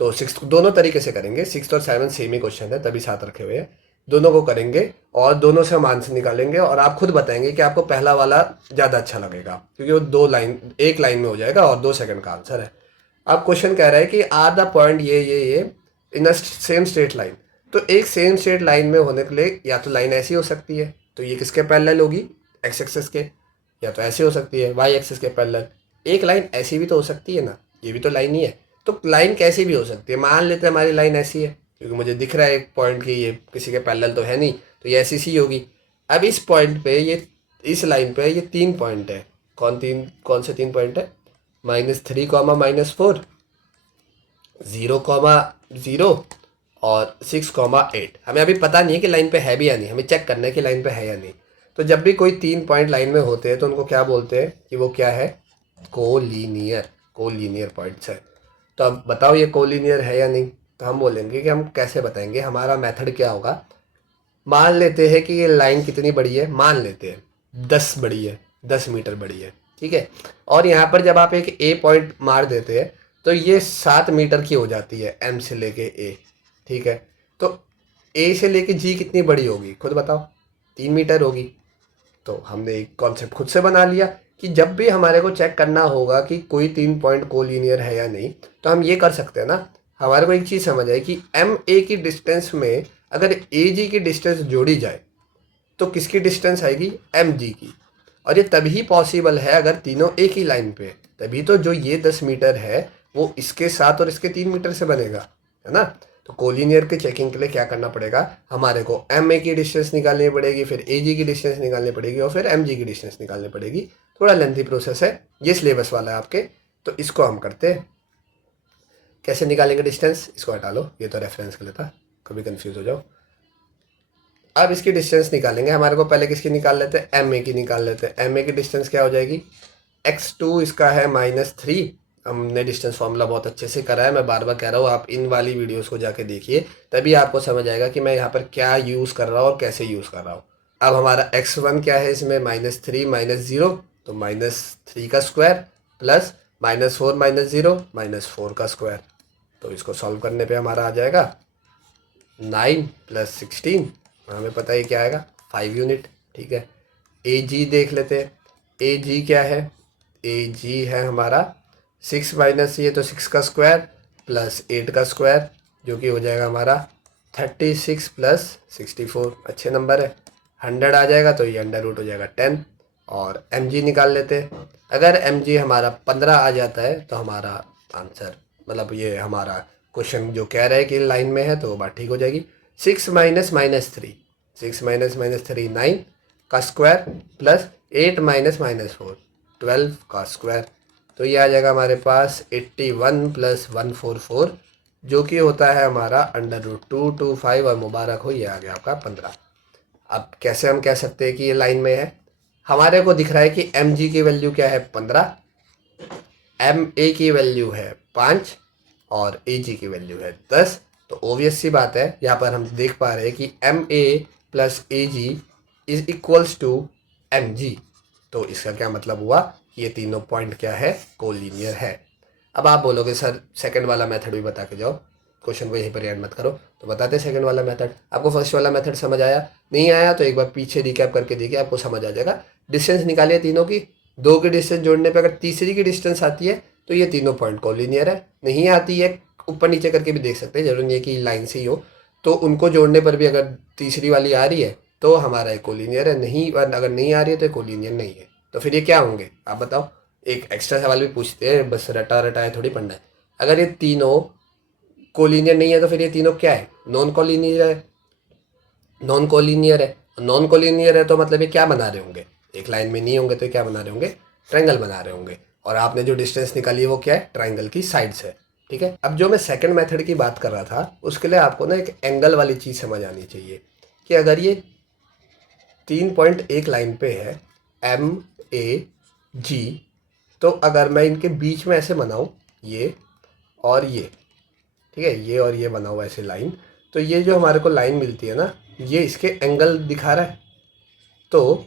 तो 6 दोनों तरीके से करेंगे, 6 और 7 सेम ही क्वेश्चन है तभी साथ रखे हुए हैं, दोनों को करेंगे और दोनों से हम आंसर निकालेंगे और आप खुद बताएंगे कि आपको पहला वाला ज़्यादा अच्छा लगेगा क्योंकि वो 2 लाइन, 1 लाइन में हो जाएगा और 2 सेकंड का आंसर है। अब क्वेश्चन कह रहा है कि आर द पॉइंट ये इन अ सेम स्ट्रेट लाइन, तो एक सेम स्ट्रेट लाइन में होने के लिए या तो लाइन ऐसी हो सकती है, तो ये किसके पैरेलल होगी, एक्स एक्सिस के, या तो ऐसे हो सकती है वाई एक्सिस के पैरेलल। एक लाइन ऐसी भी तो हो सकती है ना, ये भी तो लाइन ही है, तो लाइन कैसी भी हो सकती है, मान लेते हैं हमारी लाइन ऐसी है क्योंकि मुझे दिख रहा है एक पॉइंट की ये किसी के पैरेलल तो है नहीं, तो ये ऐसी सी होगी। अब इस पॉइंट पे ये, इस लाइन पे ये 3 पॉइंट है, कौन से 3 पॉइंट है, -3, -4, 0, 0 और 6, 8। हमें अभी पता नहीं है कि लाइन पे है भी या नहीं, हमें चेक करना है कि लाइन पे है या नहीं। तो जब भी कोई 3 पॉइंट लाइन में होते हैं तो उनको क्या बोलते हैं कि वो क्या है, कोलीनियर, कोलीनियर पॉइंट्स है। तो अब बताओ ये कोलीनियर है या नहीं, तो हम बोलेंगे कि हम कैसे बताएंगे, हमारा मेथड क्या होगा। मान लेते हैं कि ये लाइन कितनी बड़ी है, मान लेते हैं 10 बड़ी है, 10 मीटर बड़ी है, ठीक है। और यहाँ पर जब आप एक ए पॉइंट मार देते हैं तो ये 7 मीटर की हो जाती है, एम से लेके ए, ठीक है। तो ए से लेके जी कितनी बड़ी होगी खुद बताओ, 3 मीटर होगी। तो हमने एक कॉन्सेप्ट खुद से बना लिया कि जब भी हमारे को चेक करना होगा कि कोई 3 पॉइंट कोलिनियर है या नहीं, तो हम ये कर सकते हैं ना। हमारे को एक चीज़ समझ आए कि एम ए की डिस्टेंस में अगर ए जी की डिस्टेंस जोड़ी जाए तो किसकी डिस्टेंस आएगी, एम जी की। और ये तभी पॉसिबल है अगर तीनों एक ही लाइन पे, तभी तो जो ये 10 मीटर है वो इसके साथ और इसके 3 मीटर से बनेगा, है ना। तो कोलिनियर के चेकिंग के लिए क्या करना पड़ेगा, हमारे को एम ए की डिस्टेंस निकालनी पड़ेगी, फिर ए जी की डिस्टेंस निकालनी पड़ेगी और फिर एम जी की डिस्टेंस निकालनी पड़ेगी। थोड़ा लेंथी प्रोसेस है, ये सिलेबस वाला है आपके, तो इसको हम करते हैं। कैसे निकालेंगे डिस्टेंस, इसको हटा लो, ये तो रेफरेंस के लिए था, कभी कंफ्यूज हो जाओ। अब इसकी डिस्टेंस निकालेंगे, हमारे को पहले किसकी निकाल लेते हैं, एम ए की निकाल लेते हैं। एम ए की डिस्टेंस क्या हो जाएगी, x2 इसका है -3। हमने डिस्टेंस फार्मूला बहुत अच्छे से करा है, मैं बार बार कह रहा हूँ आप इन वाली वीडियोस को जाके देखिए, तभी आपको समझ आएगा कि मैं यहाँ पर क्या यूज़ कर रहा हूँ और कैसे यूज़ कर रहा हूँ। अब हमारा x1 क्या है इसमें, -3 -0, तो -3 का स्क्वायर प्लस -4 -0 -4 का स्क्वायर। तो इसको सॉल्व करने पे हमारा आ जाएगा 9 + 16, हमें पता है क्या आएगा, 5 यूनिट, ठीक है। ए जी देख लेते हैं, ए जी क्या है, ए जी है हमारा 6 माइनस ये तो 6 का स्क्वायर प्लस 8 का स्क्वायर, जो कि हो जाएगा हमारा 36 + 64, अच्छे नंबर है। 100 आ जाएगा तो ये अंडर रूट हो जाएगा 10। और एम जी निकाल लेते हैं, अगर एम जी हमारा 15 आ जाता है तो हमारा आंसर, मतलब ये हमारा क्वेश्चन जो कह रहा है कि लाइन में है तो वो बात ठीक हो जाएगी। 6 - -3, 6 - -3 9 का स्क्वायर प्लस 8 - -4 12 का स्क्वायर, तो ये आ जाएगा हमारे पास 81 + 144, जो कि होता है हमारा √225 और मुबारक हो ये आ गया आपका 15। अब कैसे हम कह सकते हैं कि ये लाइन में है, हमारे को दिख रहा है कि एम जी की वैल्यू क्या है 15, एम ए की वैल्यू है 5 और ए जी की वैल्यू है 10। तो ओबियस सी बात है, यहाँ पर हम देख पा रहे हैं कि M A + A G is equals to M G. तो इसका क्या मतलब हुआ कि ये तीनों पॉइंट क्या है, कोलिनियर है। अब आप बोलोगे सर सेकंड वाला मेथड भी बता के जाओ, क्वेश्चन को यहीं पर ऐड मत करो। तो बताते सेकंड वाला मेथड। आपको फर्स्ट वाला मेथड समझ आया? नहीं आया तो एक बार पीछे रिकैप करके देखिए, आपको समझ आ जाएगा। डिस्टेंस निकालिए तीनों की, दो की डिस्टेंस जोड़ने पे अगर तीसरी की डिस्टेंस आती है तो ये तीनों पॉइंट कोलिनियर है। नहीं आती है, ऊपर नीचे करके भी देख सकते हैं, जरूरी नहीं है कि लाइन से ही हो। तो उनको जोड़ने पर भी अगर तीसरी वाली आ रही है तो हमारा एक कोलिनियर है, नहीं अगर नहीं आ रही है तो कोलिनियर नहीं है। तो फिर ये क्या होंगे आप बताओ? एक एक्स्ट्रा सवाल भी पूछते हैं, बस रटा रटाए थोड़ी पढ़ना है। अगर ये तीनों कोलिनियर नहीं है तो फिर ये तीनों क्या है? नॉन कोलिनियर है। नॉन कोलिनियर है, नॉन कोलिनियर है तो मतलब ये क्या बना रहे होंगे? एक लाइन में नहीं होंगे तो क्या बना रहे होंगे? ट्रायंगल बना रहे होंगे। और आपने जो डिस्टेंस निकाली है वो क्या है? ट्रायंगल की साइड्स है। ठीक है, अब जो मैं सेकंड मेथड की बात कर रहा था उसके लिए आपको ना एक एंगल वाली चीज़ समझ आनी चाहिए कि अगर ये 3 पॉइंट एक लाइन पे है MAG, तो अगर मैं इनके बीच में ऐसे बनाऊँ ये और ये, ठीक है, ये और ये बना हुआ ऐसे लाइन, तो ये जो हमारे को लाइन मिलती है ना, ये इसके एंगल दिखा रहा है। तो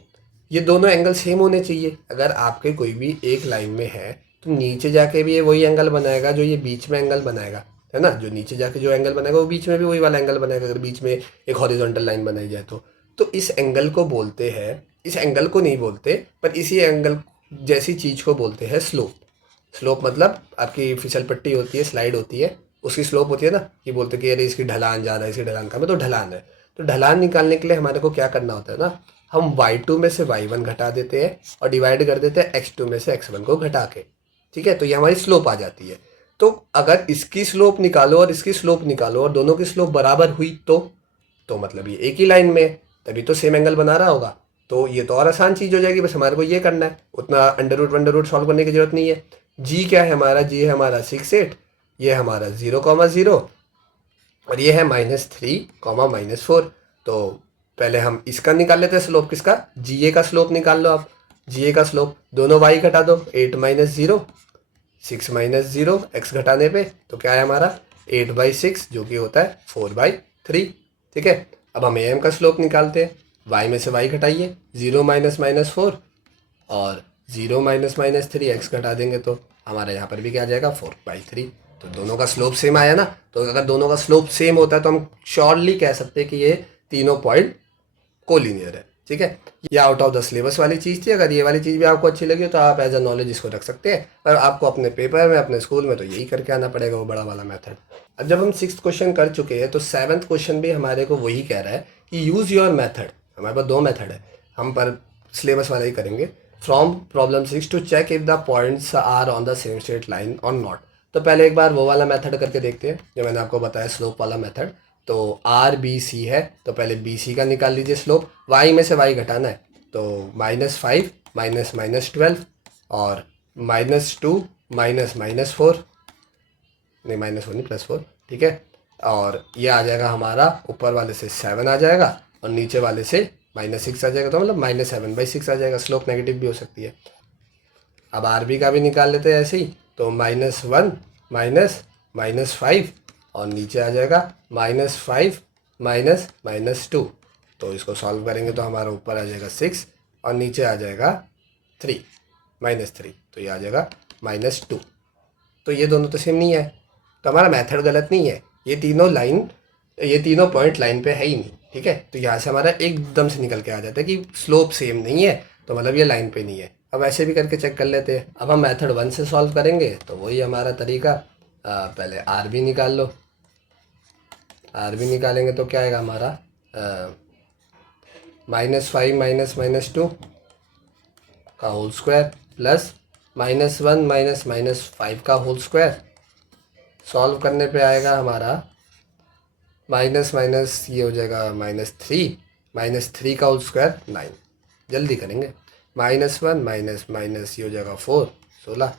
ये दोनों एंगल सेम होने चाहिए। अगर आपके कोई भी एक लाइन में है तो नीचे जाके भी ये वही एंगल बनाएगा जो ये बीच में एंगल बनाएगा, है ना? जो नीचे जाके जो एंगल बनाएगा वो बीच में भी वही वाला एंगल बनाएगा, अगर बीच में एक हॉरिजॉन्टल लाइन बनाई जाए तो इस एंगल को बोलते हैं, इस एंगल को नहीं बोलते पर इसी एंगल जैसी चीज़ को बोलते हैं स्लोप। स्लोप मतलब आपकी फिसल पट्टी होती है, स्लाइड होती है, उसकी स्लोप होती है ना, ये बोलते हैं कि अरे इसकी ढलान ज़्यादा है, इसकी ढलान कम है, तो ढलान है। तो ढलान निकालने के लिए हमारे को क्या करना होता है ना, हम y2 में से y1 घटा देते हैं और डिवाइड कर देते हैं x2 में से x1 को घटा के। ठीक है, तो ये हमारी स्लोप आ जाती है। तो अगर इसकी स्लोप निकालो और इसकी स्लोप निकालो और दोनों की स्लोप बराबर हुई तो मतलब ये एक ही लाइन में है, तभी तो सेम एंगल बना रहा होगा। तो ये तो और आसान चीज़ हो जाएगी, बस हमारे को ये करना है, उतना अंडर रूट सॉल्व करने की जरूरत नहीं है। जी क्या है हमारा? जी है हमारा 6 8, ये हमारा 0,0 और ये है -3, -4। तो पहले हम इसका निकाल लेते हैं स्लोप, किसका? GA का स्लोप निकाल लो आप। GA का स्लोप, दोनों y घटा दो, 8 - 0 6 - 0, x घटाने पे तो क्या है हमारा? 8/6 जो कि होता है 4/3। ठीक है, अब हम AM का स्लोप निकालते हैं। y में से y घटाइए, 0 - -4 और 0 - -3, x घटा देंगे तो हमारे यहाँ पर भी क्या आ जाएगा? 4/3। तो दोनों का स्लोप सेम आया ना। तो अगर दोनों का स्लोप सेम होता है तो हम श्योरली कह सकते हैं कि ये तीनों पॉइंट कोलिनियर है। ठीक है, ये आउट ऑफ द सिलेबस वाली चीज़ थी। अगर ये वाली चीज़ भी आपको अच्छी लगी हो तो आप एज अ नॉलेज इसको रख सकते हैं, पर आपको अपने पेपर में, अपने स्कूल में तो यही करके आना पड़ेगा, वो बड़ा वाला मेथड। अब जब हम 6th क्वेश्चन कर चुके हैं तो 7th क्वेश्चन भी हमारे को वही कह रहा है कि यूज़ योर मेथड। हमारे पास 2 मेथड है, हम पर सिलेबस वाला ही करेंगे। From problem 6 to check if the points are on the same straight line और नॉट। तो पहले एक बार वो वाला मेथड करके देखते हैं जो मैंने आपको बताया, स्लोप वाला मेथड। तो RBC है तो पहले BC का निकाल लीजिए स्लोप। y में से y घटाना है तो -5 -12 और -2 -4, नहीं -4 नहीं +4। ठीक है, और ये आ जाएगा हमारा, ऊपर वाले से 7 आ जाएगा और नीचे वाले से -6 आ जाएगा, तो मतलब -7/6 आ जाएगा। स्लोप नेगेटिव भी हो सकती है। अब RB का भी निकाल लेते हैं ऐसे ही, तो -1 -5 और नीचे आ जाएगा -5 -2। तो इसको सॉल्व करेंगे तो हमारा ऊपर आ जाएगा 6 और नीचे आ जाएगा 3 -3, तो ये आ जाएगा -2। तो ये दोनों तो सेम नहीं है, तो हमारा मेथड गलत नहीं है। ये तीनों पॉइंट लाइन पे है ही नहीं। ठीक है, तो यहाँ से हमारा एकदम से निकल के आ जाता है कि स्लोप सेम नहीं है, तो मतलब ये लाइन पे नहीं है। अब ऐसे भी करके चेक कर लेते हैं। अब हम मेथड 1 से सॉल्व करेंगे तो वही हमारा तरीका। पहले RB निकाल लो। RB निकालेंगे तो क्या आएगा हमारा? -5 -2 का होल स्क्वायर प्लस -1 -5 का होल स्क्वायर। सॉल्व करने पे आएगा हमारा माइनस माइनस ये हो जाएगा -3 का होल स्क्वायर 9। जल्दी करेंगे, -1 माइनस ये हो जाएगा 4 16,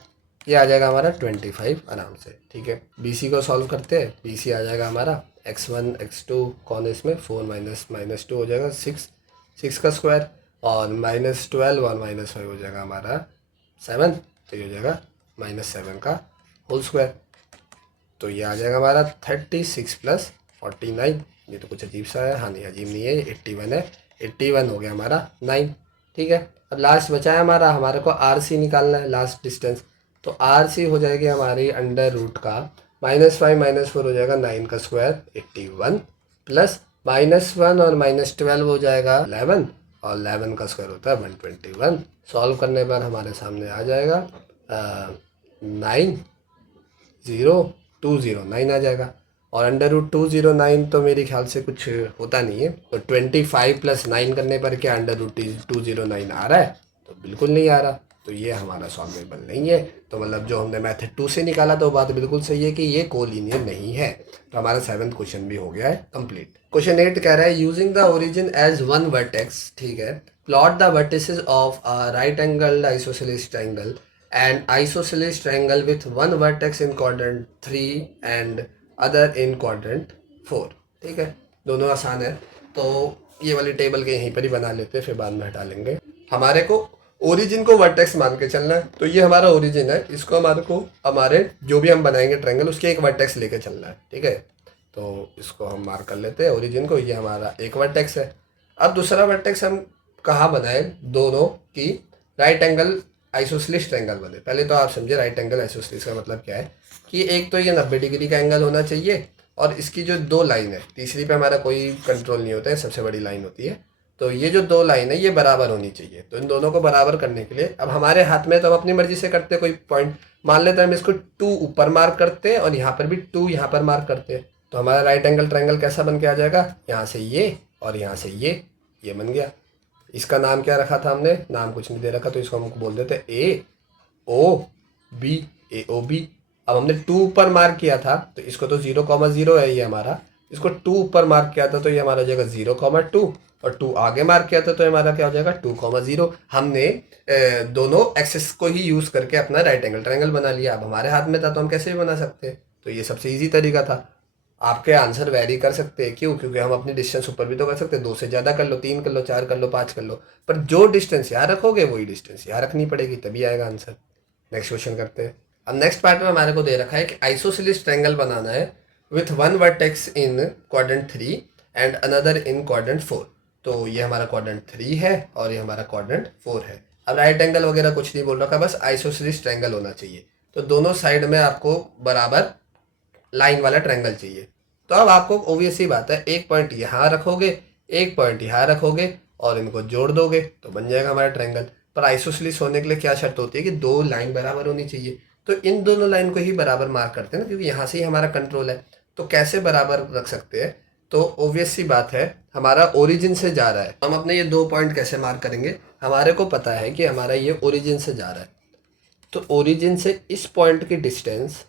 ये आ जाएगा हमारा 25 आराम से। ठीक है, BC को सॉल्व करते हैं। BC आ जाएगा हमारा x1 x2 कौन है इसमें, 4 -2 हो जाएगा 6 का स्क्वायर और -12 और -5 हो जाएगा हमारा 7, तो ये हो जाएगा -7 का होल स्क्वायर। तो ये आ जाएगा हमारा 36 + 49। ये तो कुछ अजीब सा है, हाँ नहीं अजीब नहीं है, ये 81 है। 81 हो गया हमारा 9। ठीक है, अब लास्ट बचा है हमारा, हमारे को RC निकालना है, लास्ट डिस्टेंस। तो RC हो जाएगी हमारी अंडर रूट का -5 -4 हो जाएगा 9 का स्क्वायर 81 प्लस -1 और -12 हो जाएगा 11 और 11 का स्क्वायर होता है 121। सॉल्व करने पर हमारे सामने आ जाएगा 90209 आ जाएगा और √209 तो मेरे ख्याल से कुछ होता नहीं है। तो 25 + 9 करने पर क्या √209 आ रहा है? तो बिल्कुल नहीं आ रहा। तो ये हमारा सॉल्वेबल नहीं है। तो मतलब जो हमने मेथड 2 से निकाला था वो बात बिल्कुल सही है कि ये कोलिनियर नहीं है। तो हमारा 7th क्वेश्चन भी हो गया है कंप्लीट। क्वेश्चन 8 कह रहा है using the origin as one vertex, ठीक है, plot the vertices of a right angle isosceles triangle and isosceles triangle with one vertex in quadrant 3 and other in quadrant 4। ठीक है, दोनों आसान है। तो ये वाली टेबल के यहीं पर ही बना लेते हैं, फिर बाद में हटा लेंगे। हमारे को ओरिजिन को वर्टेक्स मान के चलना है। तो ये हमारा ओरिजिन है, इसको हमारे को हमारे जो भी हम बनाएंगे ट्रायंगल उसके एक वर्टेक्स लेके चलना है। ठीक है, तो इसको हम मार्क कर लेते हैं ओरिजिन को, ये हमारा एक वर्टेक्स है। अब दूसरा वर्टेक्स हम कहाँ बनाए? दोनों की राइट एंगल आइसोसेलेस ट्रायंगल बने। पहले तो आप समझे राइट एंगल आइसोसेलेस का मतलब क्या है कि एक तो ये 90 डिग्री का एंगल होना चाहिए और इसकी जो दो लाइन है, तीसरी पे हमारा कोई कंट्रोल नहीं होता है, सबसे बड़ी लाइन होती है। तो ये जो दो लाइन है ये बराबर होनी चाहिए। तो इन दोनों को बराबर करने के लिए अब हमारे हाथ में, तो हम अपनी मर्जी से करते हैं। कोई पॉइंट मान लेते हैं, हम इसको 2 ऊपर मार्क करते हैं और यहाँ पर भी 2 यहाँ पर मार्क करते हैं। तो हमारा राइट एंगल ट्रायंगल कैसा बन के आ जाएगा? यहाँ से ये और यहाँ से ये बन गया। इसका नाम क्या रखा था हमने? नाम कुछ नहीं दे रखा, तो इसको हम बोल देते हैं AOB, AOB। अब हमने 2 ऊपर मार्क किया था तो इसको तो 0,0 है ये हमारा। इसको 2 ऊपर मार्क किया था तो ये हमारा हो जाएगा 0,2 और 2 आगे मार्क किया था तो हमारा क्या हो जाएगा 2,0। हमने दोनों एक्सेस को ही यूज़ करके अपना राइट एंगल ट्रायंगल बना लिया। अब हमारे हाथ में था तो हम कैसे भी बना सकते। तो ये सबसे ईजी तरीका था। आपके आंसर वैरी कर सकते हैं, क्यों? क्योंकि हम अपनी डिस्टेंस ऊपर भी तो कर सकते हैं, 2 से ज़्यादा कर लो, 3 कर लो, 4 कर लो, 5 कर लो, पर जो डिस्टेंस यहाँ रखोगे वही डिस्टेंस यहाँ रखनी पड़ेगी, तभी आएगा आंसर। नेक्स्ट क्वेश्चन करते हैं। अब नेक्स्ट पार्ट में हमारे को दे रखा है कि आइसोसेलेस ट्रायंगल बनाना है with one vertex in quadrant 3 and another in quadrant 4। तो ये हमारा क्वाड्रेंट 3 है और ये हमारा क्वाड्रेंट 4 है। अब राइट एंगल वगैरह कुछ नहीं बोल रखा, बस आइसोसेलेस ट्रायंगल होना चाहिए। तो दोनों साइड में आपको बराबर लाइन वाला ट्रायंगल चाहिए। तो अब आपको ऑब्वियस ही बात है, एक पॉइंट यहाँ रखोगे, एक पॉइंट यहाँ रखोगे और इनको जोड़ दोगे तो बन जाएगा हमारा ट्रायंगल। पर आइसोसेलेस होने के लिए क्या शर्त होती है कि दो लाइन बराबर होनी चाहिए। तो इन दोनों लाइन को ही बराबर मार्क करते हैं ना, क्योंकि यहाँ से ही हमारा कंट्रोल है। तो कैसे बराबर रख सकते हैं? तो ऑब्वियस सी बात है, हमारा ओरिजिन से जा रहा है, हम अपने ये 2 पॉइंट कैसे मार्क करेंगे? हमारे को पता है कि हमारा ये ओरिजिन से जा रहा है, तो ओरिजिन से इस पॉइंट की डिस्टेंस,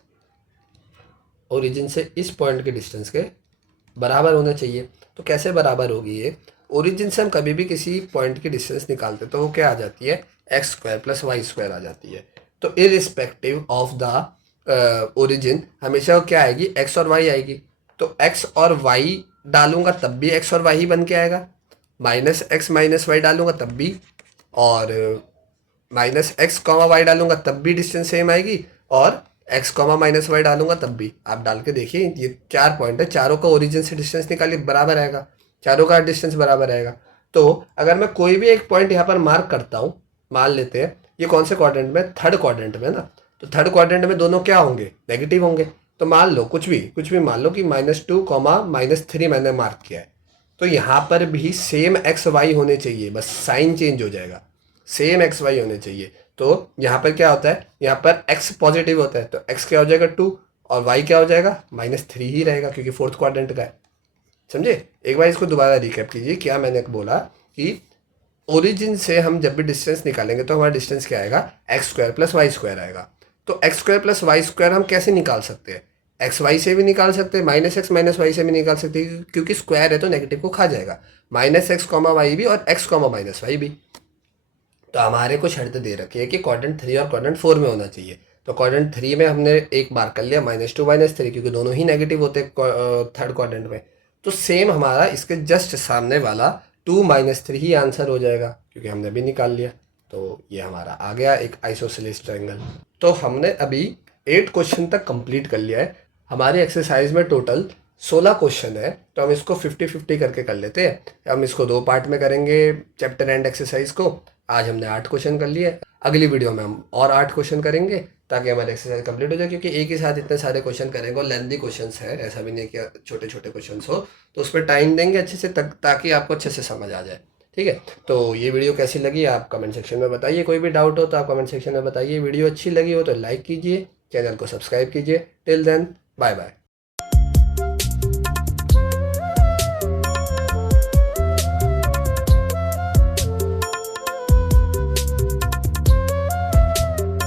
ओरिजिन से इस पॉइंट के डिस्टेंस के बराबर होना चाहिए। तो कैसे बराबर होगी ये? ओरिजिन से हम कभी भी किसी पॉइंट की डिस्टेंस निकालते तो वो क्या आ जाती है? x² + y² आ जाती है। तो इरिस्पेक्टिव ऑफ द ओरिजिन हमेशा वो क्या आएगी? x और y आएगी। तो x और y डालूंगा तब भी x और y ही बन के आएगा, -x -y डालूंगा तब भी, और -x, y डालूंगा तब भी डिस्टेंस सेम आएगी, और x, -y डालूंगा तब भी। आप डाल के देखिए, ये 4 पॉइंट है, चारों का ओरिजिन से डिस्टेंस निकालिए, बराबर आएगा, चारों का डिस्टेंस बराबर आएगा। तो अगर मैं कोई भी एक पॉइंट यहाँ पर मार्क करता हूँ, मान लेते हैं ये कौन से क्वाड्रेंट में? थर्ड क्वाड्रेंट में ना। तो थर्ड क्वाड्रेंट में दोनों क्या होंगे? नेगेटिव होंगे। तो मान लो कुछ भी मान लो कि -2, -3 मैंने मार्क किया है, तो यहाँ पर भी सेम एक्स वाई होने चाहिए, बस साइन चेंज हो जाएगा, सेम एक्स वाई होने चाहिए। तो यहाँ पर क्या होता है? यहाँ पर x पॉजिटिव होता है, तो x क्या हो जाएगा 2 और y क्या हो जाएगा? -3 ही रहेगा, क्योंकि फोर्थ क्वाड्रेंट का है। समझे? एक बार इसको दोबारा रिकैप कीजिए। क्या मैंने बोला कि ओरिजिन से हम जब भी डिस्टेंस निकालेंगे तो हमारा डिस्टेंस क्या आएगा? x² + y² आएगा। तो x² + y² हम कैसे निकाल सकते हैं? एक्स वाई से भी निकाल सकते हैं, -x -y से भी निकाल सकते हैं, क्योंकि स्क्वायर है तो नेगेटिव को खा जाएगा, -x, y भी और x, -y भी। तो हमारे को शर्त दे रखी है कि क्वाड्रेंट 3 और क्वाड्रेंट 4 में होना चाहिए। तो क्वाड्रेंट 3 में हमने एक मार्क कर लिया -2 -3, क्योंकि दोनों ही नेगेटिव होते हैं थर्ड क्वाड्रेंट में। तो सेम हमारा इसके जस्ट सामने वाला 2 -3 ही आंसर हो जाएगा, क्योंकि हमने अभी निकाल लिया। तो ये हमारा आ गया एक आइसोसेलेस ट्रायंगल। तो हमने अभी 8 क्वेश्चन तक कंप्लीट कर लिया है। हमारी एक्सरसाइज में टोटल 16 क्वेश्चन है, तो हम इसको 50-50 करके कर लेते हैं। हम इसको 2 पार्ट में करेंगे, चैप्टर एंड एक्सरसाइज को। आज हमने 8 क्वेश्चन कर लिए, अगली वीडियो में हम और 8 क्वेश्चन करेंगे। ताकि हमारी एक्सरसाइज कंप्लीट हो जाए, क्योंकि एक ही साथ इतने सारे क्वेश्चन करेंगे और लेंथी क्वेश्चंस है, ऐसा भी नहीं कि छोटे छोटे क्वेश्चंस हो, तो उस पर टाइम देंगे अच्छे से ताकि आपको अच्छे से समझ आ जाए। ठीक है, तो ये वीडियो कैसी लगी आप कमेंट सेक्शन में बताइए, कोई भी डाउट हो तो आप कमेंट सेक्शन में बताइए। वीडियो अच्छी लगी हो तो लाइक कीजिए, चैनल को सब्सक्राइब कीजिए। Till then, bye bye.